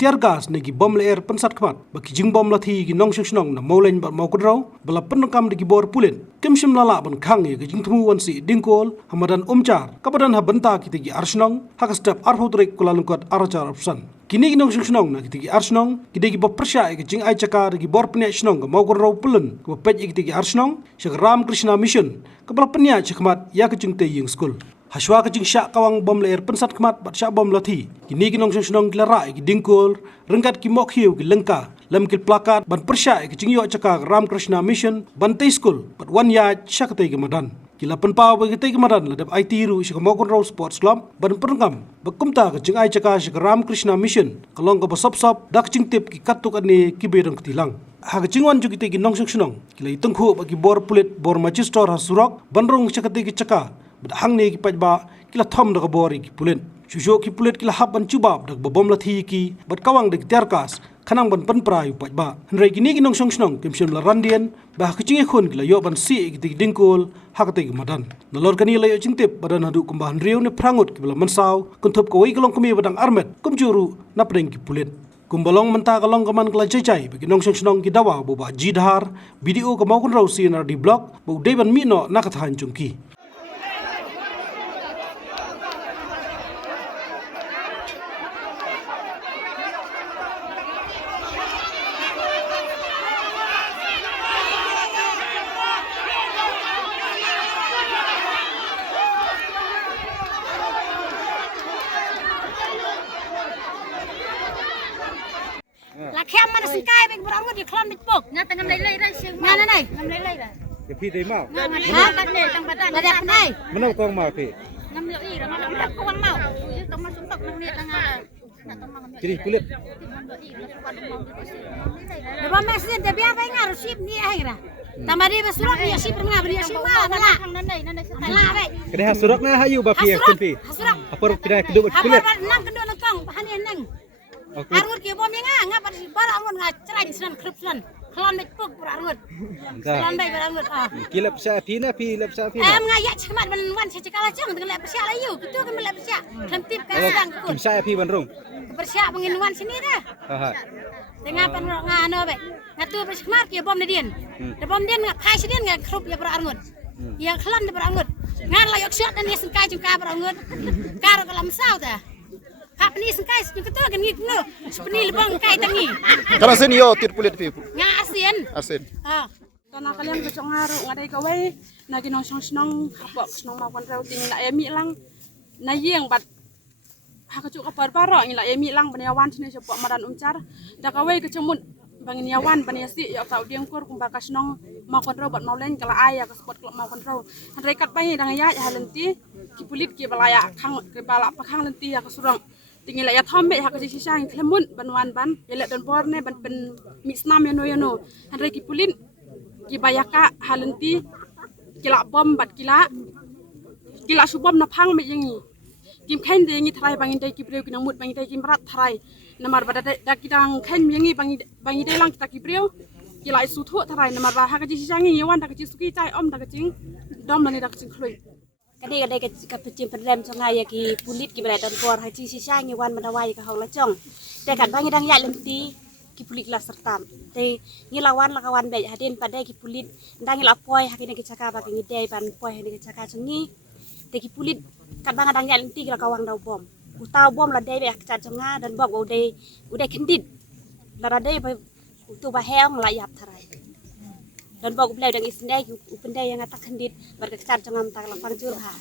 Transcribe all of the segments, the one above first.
tiar gas negi bom le air pensat kmat baki jing bom lathi gi nong shong na maulen ba mau kudraw bala penakam degi bor pulen kim shim lala ban khang ye jing thumu wan si dingkol hamadan umchar kabadan ha banta kitigi arsnong hak step arhutrek kulalungkot arachar opsan kini ginong shong na kitigi arsnong kidegi ba persya ge jing ai chaka degi bor penya shnong ga mau kudraw pulen ko pej kitigi arsnong shag ram krishna mission kabala penya chakmat ya ke jing te ying school Haswa kecing syak kawang bom leer pensat kemat bat syak bom lathi. Kini kinong senong kilarai ki dingkol, rengkat ki mok hiu ki lengka, lem kil plakat ban persyak kecing yok cakak Ram Krishna Mission ban tay school bat wan ya syak tay gemadan. Kila penpau bagi tay gemadan ladap IT ru syak mokon raw sports club ban perengam bakumta kecing ai cakak syak Ram Krishna Mission kalong ka basop-sop dak cing tip ki katuk ani ki bedong ketilang. Ha kecing wan juga tay kinong senong kila itenghu bagi bor pulit bor magistor hasurok banrong syak tay ki cakak Hang ni kipat ba kila thom dak bori ki pulen shusho ki pulet kila hab ban chubab dak bom lathi ki bat kawang dak terkas khanang ban pen prayu pat ba hnrei kini kinong song kim shim la randian ba kicing khun kila yo ban si ki dingkol hakate ki madan nalor kani la yo cingtip badan hadu kumban riu ne prangut ki bala mansaw kuntup ko wei kalong kami badang armet kumjuru napreng ki pulen kumbalong menta kalong kaman kala cecai bagi nong song ki dawa bo ba jidhar video ka mau kun raw sinar di blog bo deban mino nakathan chungki là khem mà nó sinh cay bên bờ ông đi khom đi bốc nhà tầng này đây siêu mà này ngâm lấy đây cái phi đấy mà ha bắt này tầng bắt là đẹp này mình đâu con mà phi ngâm liệu gì đó mà nó không ăn màu tầng mà xuống tầng nông nghiệp tầng cái gì kulit đó mà mẹ xin để bé với ngà ship ni ai ra tầm mà đi về surat ni ship ngà beri ship mà là là vậy cái này surat na hayu ba phi kan phi apa kira kedua kulit nang kedua nang kang hani nang Arut ke bom yang ngap bara angun cerai senan krip senan kelan mek puk arut kelan baik arut kilap sa phi na phi lap sa phi em ngaya cemat ban wan secakala jang dengan lep sia layu gitu kan lep sia klempip kan sedang kim sa phi ban rong bersia pengin wan sini dah tengah pan ngano be ngatu bersemat ke bom dian de bom dian ngap khai dian ngak krup ya bara arut yang kelan de bara arut ngan layok siat dan ni sengkai jengka bara arut karo kalam sau dah Kap ni sengkai sejuk tu kan ngik no. Sepeni lebang kai tangi. Kana sen yo tir pulit fi. Nga asin. Asin. Kana kalian ke ngaru ngadai kawai na ginong snong apa snong makan rauting na emi lang na yeng bat ha ka cuk kapar paro ila emi lang baniawan sini sepo madan umcar da kawai ke cemut bangin yawan baniasi ya tau diang kur kumbar ka snong makan rau bat maulen kala aya ka spot klub makan rau han rekat pai dang ya halenti ki pulit ki balaya khang ke bala pakhang lenti ya ka surang tinggal ya thombe hak sisi sang klemun banwan ban yele dan borne ban pen mixnam yono han reki pulin ki bayaka halenti kila bom bat kila subom na phang me yengi kim khain de ngi thrai bangin dai ki breu ki namut bangin dai kim rat thrai namar bada da kidang khain yengi bangin dai lang kita ki breu kila isu thu thrai namar ba hak sisi sang yawan da ki suki chai om da ki dom lani da ki klui Kadai ke pecim pendem sungai ya ki pulit ki berada bor haji sisa ngiwan mandawai ka haula cong. Te kan bangi dang ya lenti ki pulit la sertam. Te ngilawan la kawan bae hadin pada ki pulit ndang ngila poi hakine ki caka ba ngi dei ban poi hakine ki caka cengi. Te ki pulit kan bang dang ya lenti la kawang dau bom. Utau bom la dei be ka cenga dan bom udah kendit. La dei ba tu ba heong la yap tharai. Dan bawa beliau dengan isindai upendai yang atak kendit berkecar jangan tak lapang curha.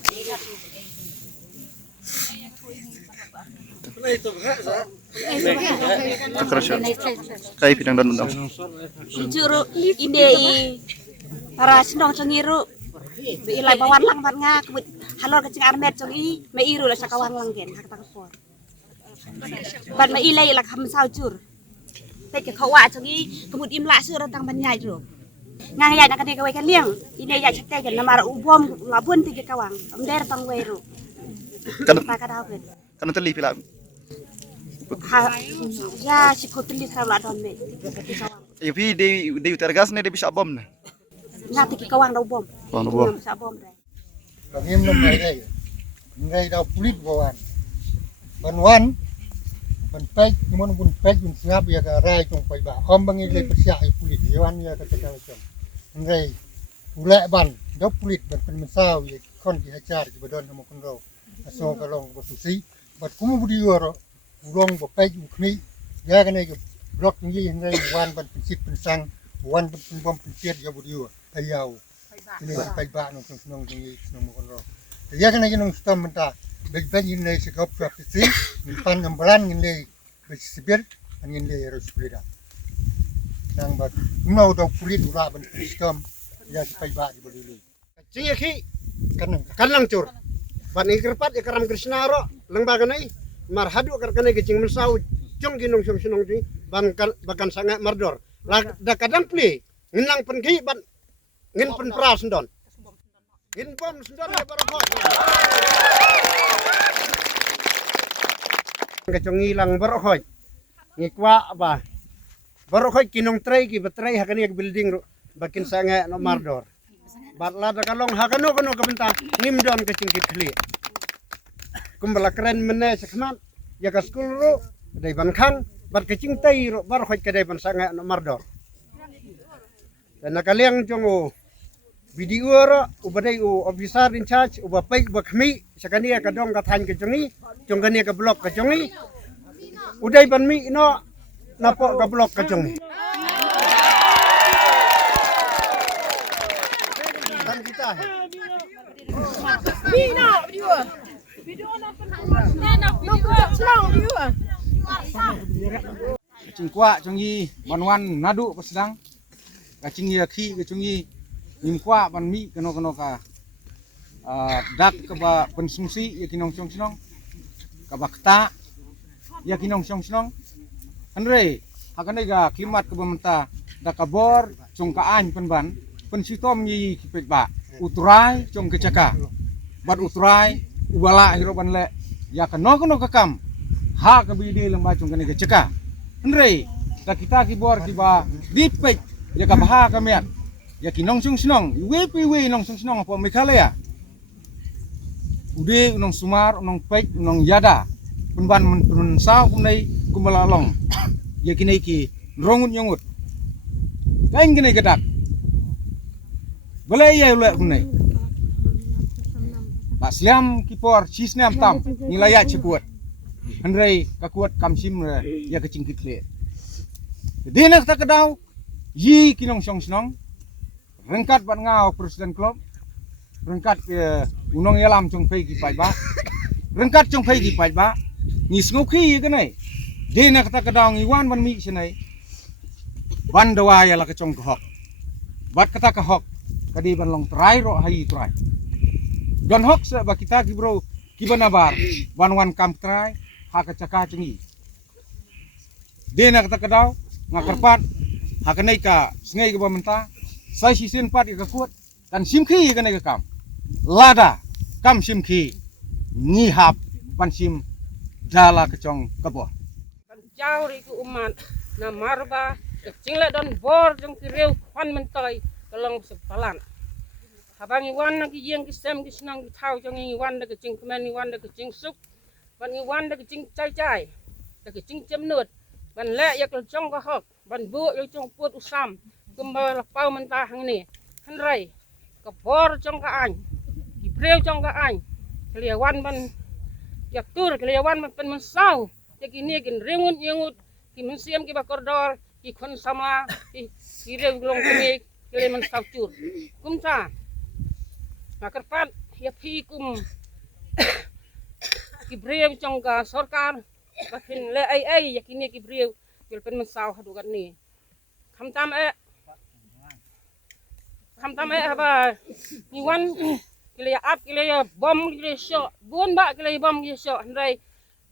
Kai pidang dan undang. Juru ide para senong cengiru ilai bawan lang ban nga halor kecing armet cengi me iru la sakawan lang gen hak tak por. Ban me ilai la kham sau jur. Tek ke khawa cengi kemud imla sur tang ban nyai ro. Ngang ya nak kawai kan liang ini ya cek kan namar ubom labun tiga kawang amder tang weru Kan kada hawet kan teli pila. ya si kotli sala don me Ya fi de tergas ne de bisa bom na. na tiga kawang da ubom Bom bom. sa bom dai Kami belum ngai dau pulit bawan. Banwan ban pek mon bun pek bun ngap ya ka rai tong pai ba om bangi le persia ai pulit yawan ya ka ka chong ngai ule ban dok pulit ban pen mesau ya kon ki hajar ki badon mo kon ro aso ka long bo susi bat kumu budi ro urong bo pek u khni ya ka ne ki blok ni ngai wan ban pen sit pen sang wan pen bom pen piet ya budi ro ayau ini pai ba no tong nong ni mo kon ro ya ka ne ki nong stam menta beg ini sekop praktisi pan ambalan ini bersibir angin le harus kulida nang bat mau dok kulit ura ban sistem ya pai ba di beli Cingi ki kan kanlang cur. Ban ikerpat ikaram Krishna ro lengba kanai marhadu kar kanai ke cing mensau jong ginong song sinong di ban bakan sangat mardor. Da kadang pli nginang pen ki ban ngin pen pra sendon. Ngin bom sendon le barokot. Kecongi lang barokot. Ngikwa apa? Barokot kinong tray ki batray hakani ak building ro bakin sangat no mardor. Batla da kalong hakano kano kabenta ngimdon ke cingkit khli. Kumbala keren mene sekman ya ka skul ro dai ban khang bat ke cing tai ro bar khoi ke dai ban sanga no mardor. Dan nakaliang jongo video ro ubadai u officer in charge ubapai bakmi sakania ka dong ka than ke jongi jongkania ka blok ka jongi udai ban mi no napo ka blok ka jongi. Kita Kacing kuak cungi banwan nadu pasedang. Kacing ya ki kacungi nim kuak ban mi keno ka dak ke ba pensungsi ya kinong song sinong ka bakta ya kinong song sinong. Andre hakane ga klimat ke bamenta da kabor cung ka an penban pensitom yi kipet ba utrai cung kecaka bat utrai ubala hiro ban le ya keno kakam ha ka bidi lembah cung kene kecaka andre da kita kibor kiba dipet ya ka baha ka miat ya kinong sung sinong we nong sung sinong apa mekalaya ude unong sumar unong pek unong yada penban men sao kumnai kumalalong ya kinai ki rongut nyongut kain kinai kedak boleh ya ulek kunai. Pak Siam kipor cisnam tam nilaya cekuat. Hendrai kakuat kamsim ya kecingkit le. Jadi nak tak kedau yi kinong song senong rengkat bat ngau presiden klub rengkat unong yalam cong pei ki pai ba rengkat cong pei ki pai ba ni sngoki kenai. Jadi nak tak kedau ngiwan ban mi senai ban dawa ya la kecong kohok. Bat kata kohok kadi ban long try ro hai try don hok se ba kita ki bro ki banabar ban wan kam try ha ka caka cengi de na kata kadau ngakarpat ha ka nei ka sngai ka bamenta sai season pat ka kuat dan simki ka nei ka kam lada kam simki ni hap ban sim jala kecong kabo kan jauh ri ku umat na marba kecingla don bor jong kireu kwan mentai kalong sepalan habang iwan na kiyang kisem kisnang kitau jong iwan na kecing kemen iwan na kecing suk ban iwan na kecing cai na kecing cemnut ban le yak jong ka hok ban bu yak jong put usam kumbal pau mentah ni hanrai ka bor jong ka an ibreu jong ka an keliawan ban yak tur keliawan ban pen mensau yak ini kin ringut yengut ki mensiam ki bakordor ki khon sama ki rew long kemik kele man saucur kumsa nakarpat ya phi kum kibreu trong ka sarkar bakin le ai yakini kibreu bil pen man sau hadu kan ni khamtam e haba niwan kele ap kele bom kele shot bon ba kele bom kele shot handai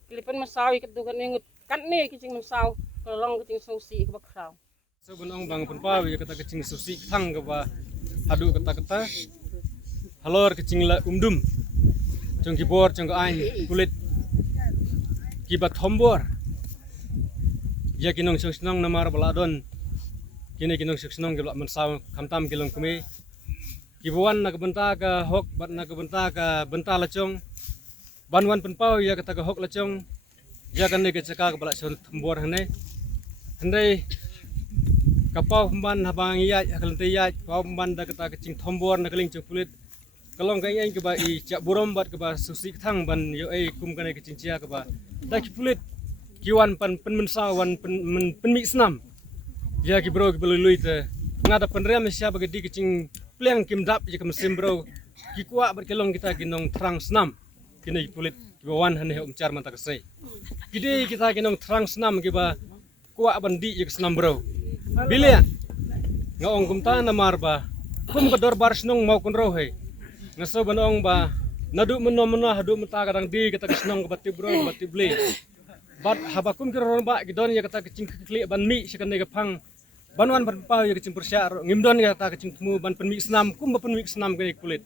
kele pen man sau ikatu kan ni kan ni kicing man sau kalong kicing sausi ka bakrau Sebenong bang penpaw ya kata kecing susi tang ke ba hadu kata halor kecing la umdum cong kibor cong ain kulit kibat hombor ya kinong senong namar baladon kini kinong senong gelak mensaw kamtam kilong kumi kibuan nak benta ka hok bat nak benta ka benta lacong banwan penpaw ya kata ka hok lacong ya kan ke caka ke balak son tambor handai kapau pemban habang iya kalante iya kapau pemban da kata kecing tambor na keling pulit kalong kai yang ke ba i cak burom bat ke ba susi thang ban yo kum kan kecing cia ke ba da ki pulit kiwan pan mensawan penmi senam ya ki bro ki belului te ngada penrem siapa gedi kecing pleng kim dap je ke mesim bro ki kuat berkelong kita ginong terang senam kini pulit kiwan hane umcar manta kesai gede kita ginong terang senam ke ba kuat bandi je ke senam bro bilia ngaong kumta namar ba kum ke dorbar senong mau kun roh he ngaso banong ba nadu meno hadu mata kadang di kita ke senong ke bati bro bati beli bat habakum ke ron ba gidon ya kata kecing klik ban mi sekan ke pang banwan berpau ya kecing persyar ngimdon ya kata kecing temu ban penmi senam kum ba penmi senam ke kulit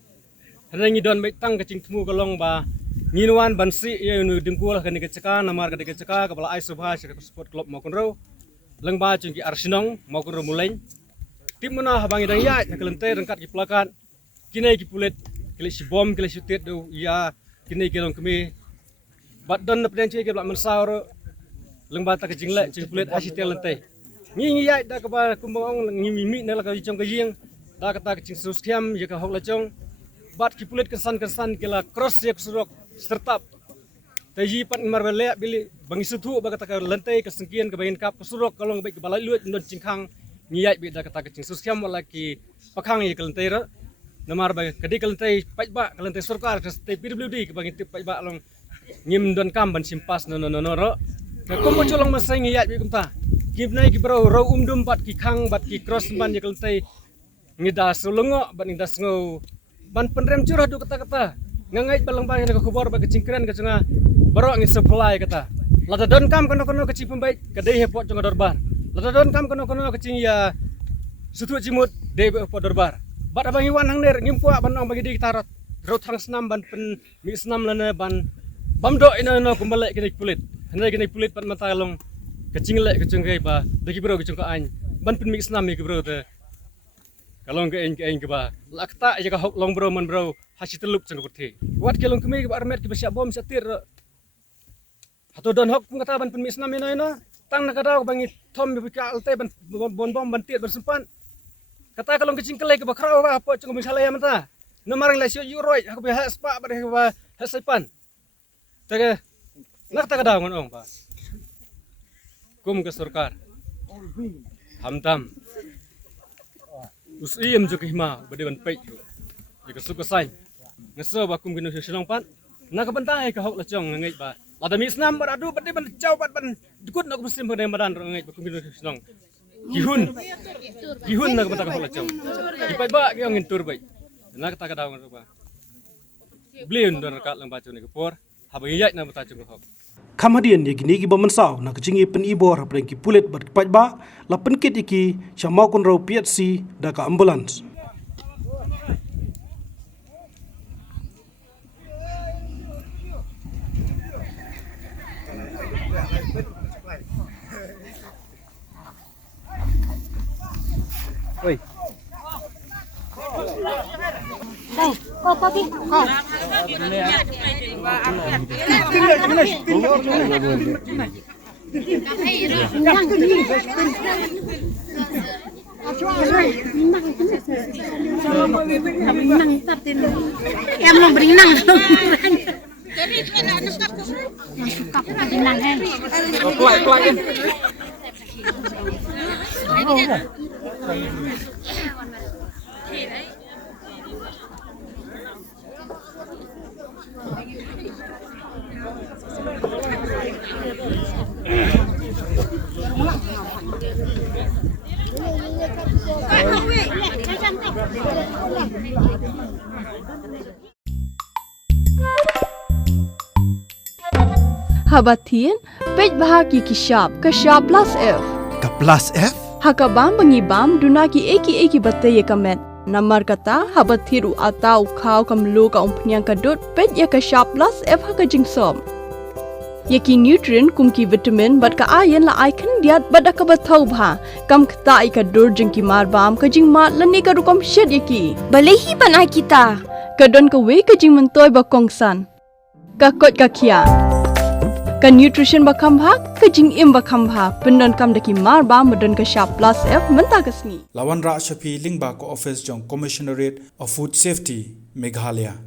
hari ngidon baik tang kecing temu kalong ba nginuan ban si ya nu dengkul kan ke ceka namar ke ceka kepala ai subha ke sport club mau kun roh leng ba chung ki arsenong mau kun roh mulai tim mana habang idang ya kelente rengkat ki plakat kinai ki pulit kili si bom kili si tet do ya kinai kelong kemi bat don peden cui ke blak mensaur leng ba ta ke jingle chung pulit asitel lente ngi ya da ka ba kumbang ngi mi na la ka chong ka ying da ka ta ke chung suskiam ya ka hok la chong bat ki pulit kesan kila cross ya surok sertap taji pat marbele bili bangi sutu ba kata lantai kesengkian ke bagian kap surok kalong baik ke balai luat ndon cingkang ngiyai bi da kata kecing susiam wala ki pakang ya kelantai ra namar ba kedi kelantai pajba kelantai surkar ke PWD ke bagian tip pajba long ngim don kam ban simpas no ro ka kombo colong masai ngiyai bi kumta gibnai ki bro ro umdum bat ki khang bat ki cross ban ya kelantai ngida sulungo ban ngida sngo ban penrem curah du kata-kata ngangait balang bayan ke kubor ba kecingkran ke cenga barok ngi supply kata lada don kam kono kecing pembaik kedai hepot cenga dorbar lada don kam kono kecing ya sutu cimut de po dorbar bat abang iwan hang ner ngim kuak ban bagi di tarat ro thang senam ban pen mi senam lana ban bamdo ina kumbale kini kulit hanai kini kulit ban mata long kecing lek kecing kai ba dagi bro kecing ka ain ban pen mi senam mi ke bro te kalong ke ain ke ba lakta ya ka hok long bro man bro hasi teluk cenga putih wat kelong kemi ke ba armet ke besiap bom satir hato don hok kata ban pen mi senam ina tang na kadau bangi tom bi ka alte ban bom ban tiet bersempan kata kalong kecing kelai ke bakrau ba apa cenga misalnya ya mata namarang la sio yuroi aku be has pa ba ba hasaipan tege nak ta kadau ngon ong ba kum ke surkar hamtam usim jo kihma bade ban pei jo ke suka sai ngaso ba kum kinu senong pan na ka bantai ka hok la chong ngai ba lada mi snam beradu bade ban chau ban dukut nak musim bade madan ngai ba kum kinu senong gihun na ka bantai ka hok la chong ipai ba ki angin tur bai na ka ta ka daw ba blin don ka lang ba chu ni ka por habai yai na mata chu hok Kamadian ya gini ki ba mensau na kecing pen ibor hapren ki pulit bat pajba la penkit iki chamau kun rau piat si da ka ambulans oi đây cô papi kau em mau berenang suka berenang Habatin, pej bahagi kishap, kashap plus F. Ka plus F? Hakabam bangibam dunaki eki batay kamet. Namar kata habathiru atau kau kamlu ka umpnyang kadut pej ya kashap plus F haka jingsom. Yaki nutrient kumki vitamin bat ka ayan la aikan diat bat ka bathau bha kam kta ka dur jingki marbam ka jingmat lani ka rukom shed yaki. Balehi panai kita. Kadon ka we ka jing mentoy ba kongsan. Ka kot ka kia. Ka nutrition bakam bhak, ka jing im bakam bha, pendon kam daki mar ba medon ka sharp plus F menta kasni. Lawan Ra Shafi Lingba ko office jong Commissionerate of Food Safety Meghalaya.